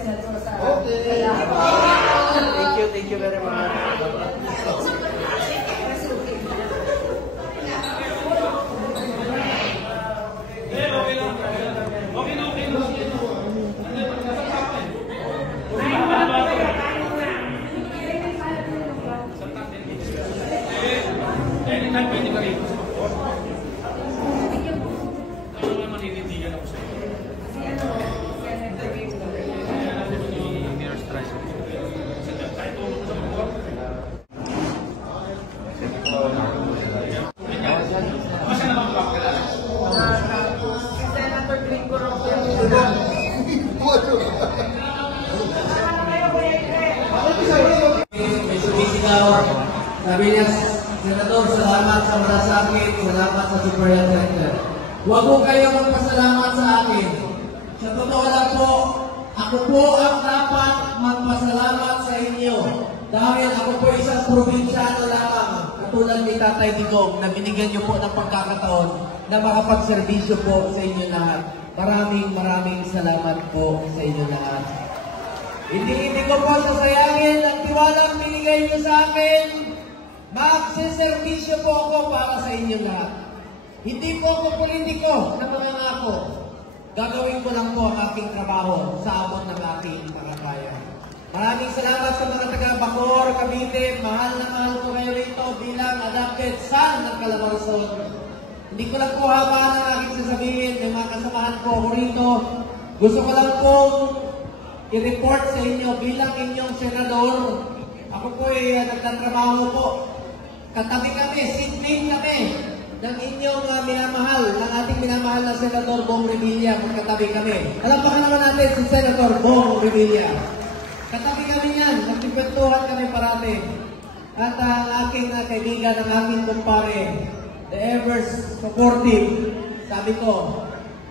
Senator sa Okay. Thank you very much. Sabi niya, Senator, salamat sa malasakit, salamat sa Superhealth Center. Huwag po kayong magpasalamat sa akin. Sa totoo lang po, ako po ang dapat magpasalamat sa inyo. Dahil ako po isang probinsyano lamang, katulad ni Tatay Digong, na binigyan niyo po ng pagkakataon na makapagserbisyo po sa inyo lahat. Maraming salamat po sa inyo lahat. Hindi ko po sasayangin ang tiwalang binigay niyo sa akin. Magsiservisyo po ako para sa inyo lahat. Hindi po ako politiko na mangangako. Gagawin ko lang po ang aking trabaho sa abot ng aking makakaya. Maraming salamat sa mga taga-Bacoor, Cavite. Mahal na mahal ko kayo rito bilang adopted son ng Calabarzon. Hindi ko lang po habaan ang aking sasabihin. May mga kasamahan po ako rito. Gusto ko lang pong i-report sa inyo bilang inyong senador. Ako po ay nagtatrabaho po. Katabi kami, sitmate kami ng inyong minamahal, ng ating minamahal na Senador Bong Revilla. Magkatabi kami. Alampakan naman natin si Senator Bong Revilla. Katabi kami yan. Nagpipwentuhan kami parati. At ang aking kaibigan, ang aking kumpare, the ever supportive, sabi ko,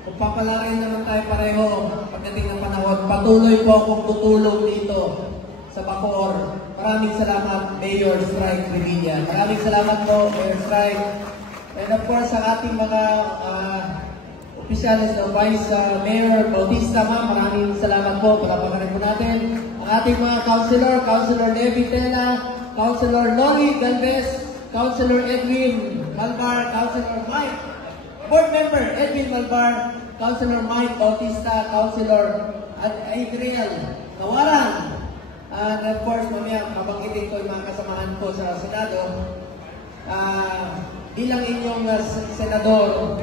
kung papalarin naman tayo pareho pagdating ng panahon, patuloy po akong tutulong dito sa Bacoor. Maraming salamat, Mayor Strike Revilla. Maraming salamat po, Mayor Strike. And of course, ang ating mga opisyalis na Vice Mayor Bautista, ma'am, maraming salamat po. Palapakan po natin. Ang ating mga Councilor Nevi Tela, Councilor Noli Galvez, Councilor Edwin Malbar, Councilor Mike, Board Member Edwin Malbar, Councilor Mike Bautista, Councilor Adriel Kawaran. And of course, mamaya, mabanggitin ko yung mga kasamahan ko sa Senado. Bilang inyong senador,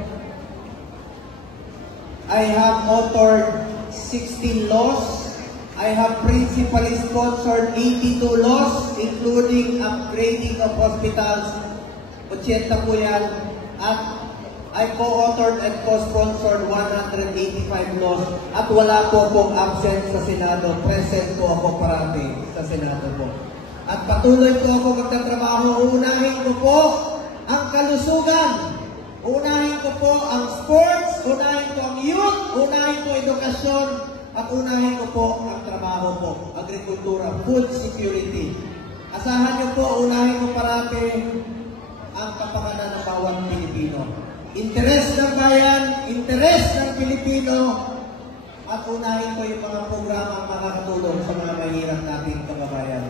I have authored 16 laws. I have principally sponsored 82 laws, including upgrading of hospitals. 80 po yan. At I co-authored and co-sponsored 185 laws. At wala po pong absent sa Senado. Present po ako parati sa Senado po. At patuloy po ako magtatrabaho. Unahin ko po ang kalusugan. Unahin ko po ang sports. Unahin ko ang youth. Unahin ko edukasyon. At unahin ko po ang trabaho po. Agrikultura, food security. Asahan niyo po, unahin ko parati ang kapakanan ng bawat Pilipino. Interes ng bayan, interes ng Pilipino, at unahin ko yung mga programang makakatulong sa mga mahirap nating kababayan.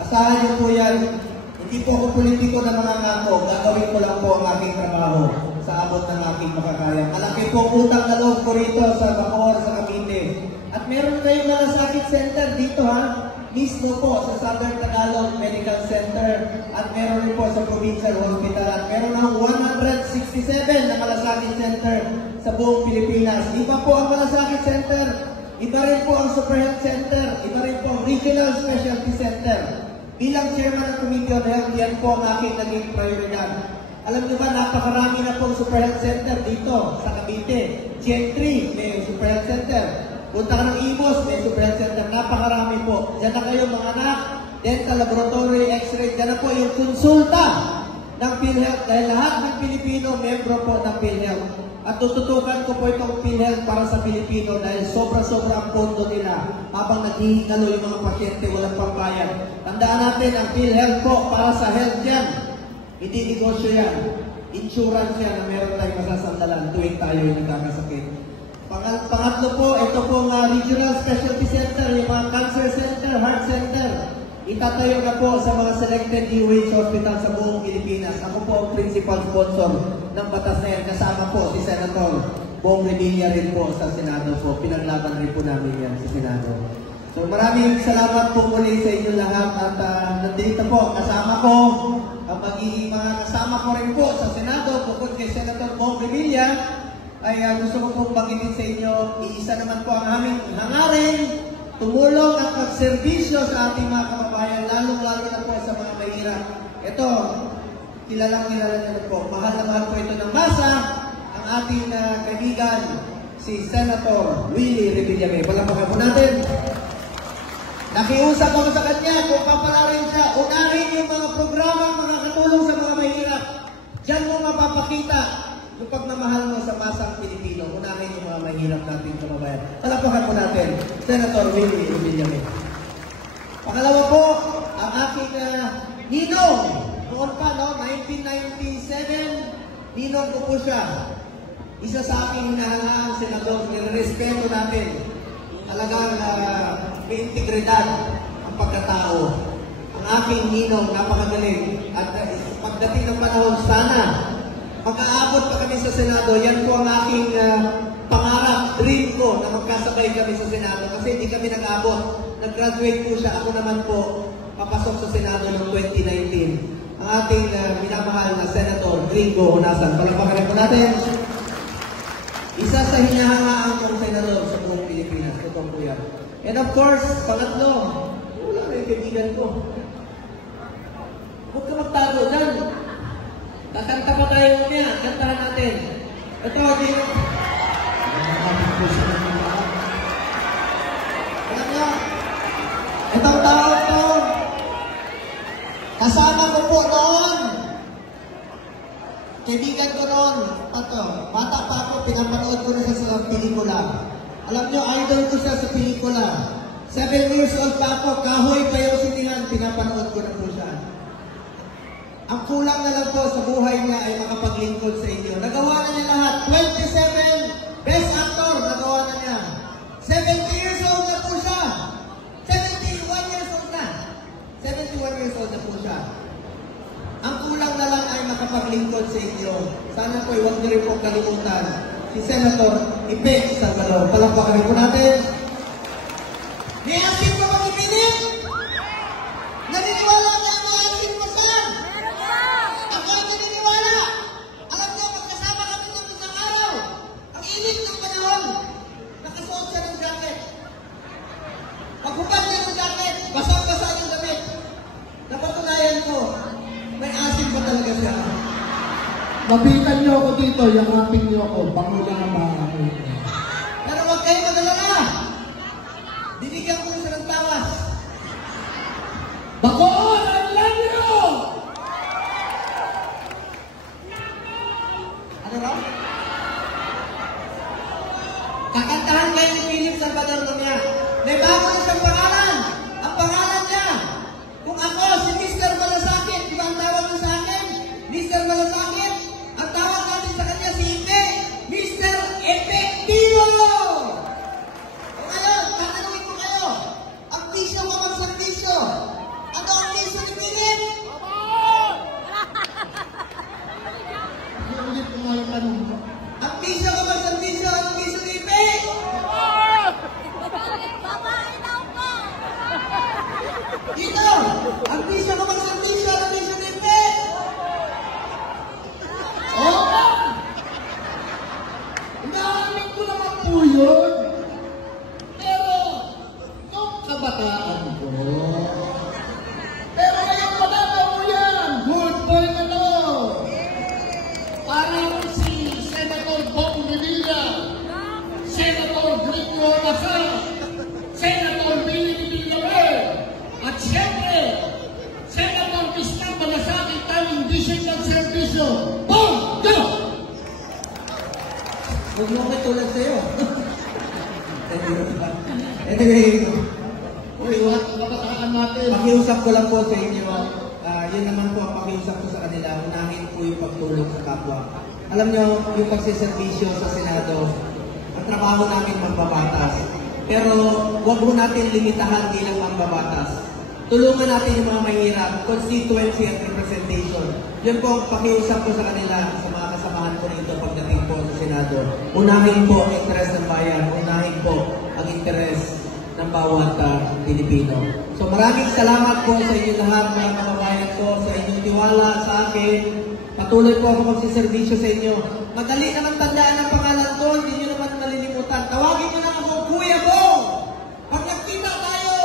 Asahan niyo po yan, hindi po ako politiko na mangangako, gagawin ko lang po ang aking trabaho sa abot ng aking makakaya. Malaki po utang na loob ko rito sa Bacoor, sa Cavite. At meron kayong malasakit center dito ha, mismo po sa Southern Tagalog Medical Center, at meron rin po sa Provincial Hospital, at meron ng 167 na malasakit center sa buong Pilipinas. Iba po ang malasakit center, iba rin po ang Super Health Center, iba rin po ang Regional Specialty Center. Bilang chairman ng Committee on Health, yan po ang aking naging prioridad. Alam niyo ba, napakarami na po ang Super Health Center dito sa Cavite. Gen 3 may Super Health Center. Punta ka ng Imos, may Super Health Center. Napakarami po. Diyan na kayo mga anak, dental laboratory, x-ray. Diyan na po yung konsulta ng PhilHealth. Dahil lahat ng Pilipino, membro po ng PhilHealth. At tututukan ko po itong PhilHealth para sa Pilipino dahil sobra-sobra ang pondo nila habang naghihingalo yung mga pasyente walang pambayad. Tandaan natin, ang PhilHealth po para sa health yan. Hindi negosyo yan. Insurance yan na meron tayong masasandalan tuwing tayo yung nagkakasakit. Pangatlo po, ito pong Regional Specialty Center, yung mga Cancer Center, Heart Center. Itatayo na po sa mga selected DOH hospital sa buong Pilipinas. Ako po ang principal sponsor ng batas na yan. Kasama po si Senator Bong Revilla rin po sa Senado po. Pinaglaban rin po namin yan sa Senado. So maraming salamat po muli sa inyo lahat at nandito po kasama ko ang magiging mga kasama ko rin po sa Senado bukod kay Senator Bong Revilla ay gusto ko pong banggitin sa inyo, iisa naman po ang aming hangarin, tumulong at magserbisyo sa ating mga kababayan, lalong-lalo na po sa mga mahirap. Ito, kilalang kilala na po, mahal na mahal po ito ng masa, ang ating kaibigan, si Senator Willie Revilla. Palakpakan po natin. Nakiusap ako sa kanya kung papalarin siya, unahin yung mga programang makakatulong sa mga mahirap. Diyan mo mapapakita yung pagmamahal mo sa masang Pilipino. Unahin yung mga mahirap nating kababayan. Palakpakan po natin, Senator Willie Revilla. Pangalawa po, ang aking ninong. Noon pa, no? 1997, ninong ko po siya. Isa sa aking hinahangaan, Senador, nirespeto natin. Talagang may integridad ang pagkatao. Ang aking ninong, napakagaling. At pagdating ng panahon, sana mag-aabot pa kami sa Senado. Yan po ang aking pangarap, dream ko na magkasabay kami sa Senado. Kasi hindi kami nag-aabot. Nag-graduate po siya. Ako naman po, papasok sa Senado noong 2019. Ang ating minamahal na Senator Gringo Honasan. Palakpakan po natin. Isa sa hinahangaan kong senador sa buong Pilipinas. Ito po yan. And of course, pangatlo, wala na yung kaibigan ko. Huwag ka magtago dyan. Kakanta pa tayo niya. Kantahan natin. Ito, di mo. Alam niyo, itong tao ito, kasama ko po noon. Kaibigan ko noon, bata pa ako, pinapanood ko na siya sa pelikula. Alam nyo, idol ko siya sa pelikula. 7 years old pa ako, kahoy pa yung sinihan, pinapanood ko na po siya. Ang kulang na lang po sa buhay niya ay makapaglingkod sa inyo. Nagawa na niya lahat. 27 Best Actor, nagawa na niya. 70 years old na po siya. 71 years old na. 71 years old na po siya. Ang kulang na lang ay makapaglingkod sa inyo. Sana po, huwag niyo rin pong kalimutan si Senator Ipe Salvador. Palakpakan po natin. May asin pa bang ipilit? Naniniwala na ang mga asin pa saan? Ako ang naniniwala. Alam niyo, magkasama kami ng isang araw. Ang init ng panahon. Nakasuot siya ng jacket. Paghubad niya ng jacket, basang-basa yung damit. Napatunayan ko, may asin pa talaga siya. Mabitan niyo ako dito, yakapin niyo ako, bango lang ang mga ako. Pero huwag kayo madalala. Binigyan ko siya ng tawas. Bagoon! Ang lanyo! Ano raw? Kakantahan kayo ni Philip Salvador niya. May bago na siyang pangalan. Ang pangalan niya. Kung ako, si Mr. Malasakit, di ba ang tawag mo sa akin? Mr. Malasakit, ang tawag natin sa kanya si Ipe, Mr. Efectivo! O ngayon, tatanungin ko kayo, ang bisyo mo mag-servisyo. Ano ang bisyo ni Philip? Ulit ko nga yung tanong mo. Ang bisyo ko mag-servisyo, ang bisyo ni Ipe? Dito! Ang bisyo ko mag-servisyo, ang bisyo ni Ipe? Oo! Inaamin ko naman po yun. Pero, nung kabataan ko, pero ngayon matanda mo yan. Good boy na to. Parang si Senator Bong Revilla, Senator Gringo Honasan, Senator Willie Villanueva, at siyempre, Senator Mr. Malasakit, tanging district ng servisyo. Bong! Go! Huwag mo ako tulad sa'yo. Anyway, Uy, wala ang kabataan natin. pakiusap ko lang po sa inyo. Yun naman po ang pakiusap ko sa kanila. Unahin po yung pagtulong sa kapwa. Alam nyo, yung pagsiservisyo sa Senado, ang trabaho namin mambabatas. Pero huwag mo natin limitahan bilang mambabatas. Tulungan natin yung mga mahirap, constituency at representation. Yun po ang pakiusap ko sa kanila, sa mga kasamahan ko rito pagdating po sa Senado. Unahin po ang interes ng bayan, unahin po ang interes ng bawat Pilipino. So maraming salamat po sa inyo lahat, mga kababayan ko, sa inyong tiwala sa akin. Patuloy po ako magsiservisyo sa inyo. Madali naman tandaan ang pangalan ko, hindi nyo naman malilimutan. Tawagin nyo lang ako, Kuya Bong! Pag nagkita tayo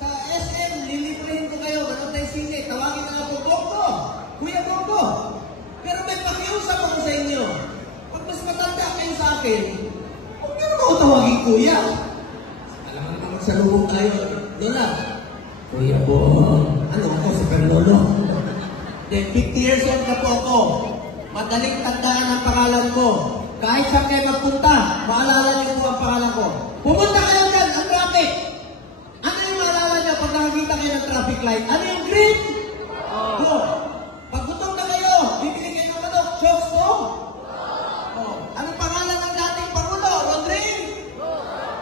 sa SM, liliprehin ko kayo, ganun tayo sisi. Tawagin nyo lang ako, Bongo! Kuya Bongo! Pero may pakiusap ako sa inyo. Pag mas matanda kayo sa akin, huwag nyo naman ako tawagin Kuya. Alam mo naman magsalubong tayo. Lola, Kuya Bong, ano ako, Super Lolo? Then 50 years old na po ako. Madaling tandaan ang pangalan ko. Kahit saan kayo magpunta, maalala niyo po ang pangalan ko. Pumunta kayo dyan, ang traffic. Ano yung maalala niyo pag nakakita kayo ng traffic light? Ano yung green? Go. Pag gutom na kayo, bibili kayo ng manok, chokes po? Anong pangalan ng dating Pangulo? Rodrigo?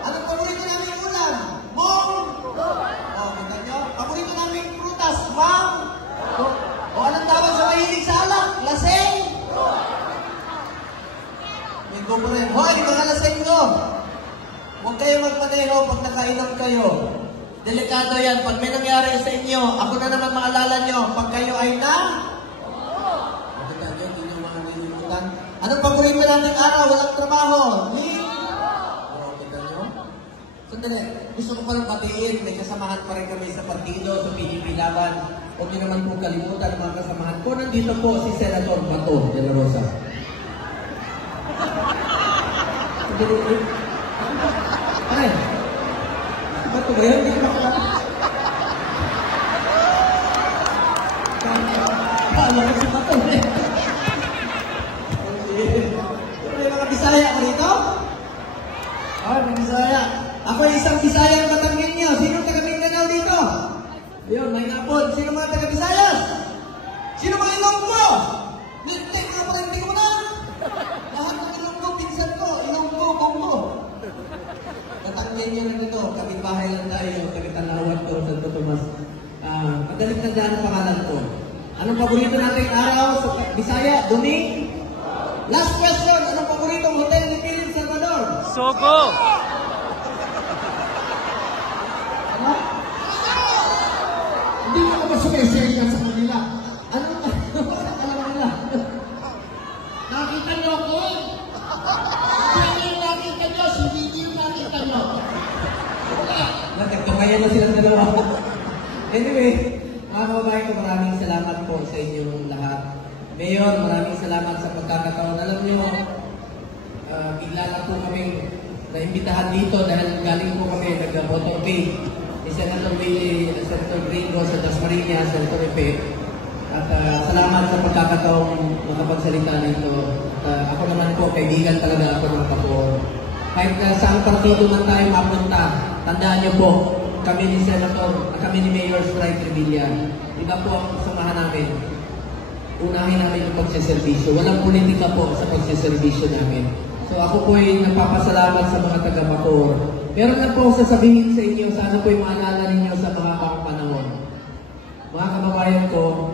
Anong paborito namin ulam? Mong? Kita nyo? Paborito namin prutas? Mang? O anong tawag sa mahilig sa alak? Laseng? May go po rin. Hoy, mga laseng ko! Huwag kayo magpaneho pag nakainom kayo. Delikado yan. Pag may nangyari sa inyo, ako na naman maalala nyo. Pag kayo ay na... Kita nyo, hindi nyo mga nilimutan. Anong paborito natin araw? Walang trabaho? Kita nyo? Sandali. Gusto ko palang batiin. May kasamahan pa rin kami sa partido, sa PDP Laban. Huwag niyo naman po kalimutan ang mga kasamahan ko. Nandito po si Senator Bato de la Rosa. Ay, si Bato ba yun? Hindi ko makakala. Paano ko si Bato? May mga Bisaya ko dito? Ay, may Bisaya. Ako ay isang Bisaya ang Batangan niyo. Sino taga Mindanao dito? Ayun, may napon. Sino mga taga-Visayas? Sino mga Ilonggo? Lintik nga pala, hindi ko na. Lahat ng Ilonggo, pinsan ko. Ilonggo, Bongo. Katangin nyo na dito. Kapit-bahay lang tayo. Kapit-alawan ko, Santo Tomas. Madalit na daan ang pangalan ko. Anong paborito natin araw sa Bisaya? Duming? Last question. Anong paboritong hotel ni Philip Salvador? Sogo! Ano? Hindi mo ba sumisaya sa kanila? Ano? Alam nila. Nakita niyo ako? Hindi yung nakita niyo, hindi yung nakita niyo. Nagkakayan na silang dalawa. Anyway, mga kababayan ko, maraming salamat po sa inyong lahat. Mayor, maraming salamat sa pagkakataon. Alam niyo, bigla na po kami naimbitahan dito dahil galing po kami nag-motorcade ni Senator Gringo sa Dasmariñas, Senator Epe. At salamat sa pagkakataong makapagsalita nito. At ako naman po, kaibigan talaga ako ng Kapor. Kahit saan partido man tayo mapunta, tandaan niyo po, kami ni Mayor Sprite Revilla. Iba po ang samahan namin. Unahin namin yung pagsiservisyo. Walang politika po sa pagsiservisyo namin. So ako po ay nagpapasalamat sa mga taga-Bacoor. Meron na po sasabihin sa inyo, sana po ay maalala ninyo sa mahabang panahon. Mga kababayan ko,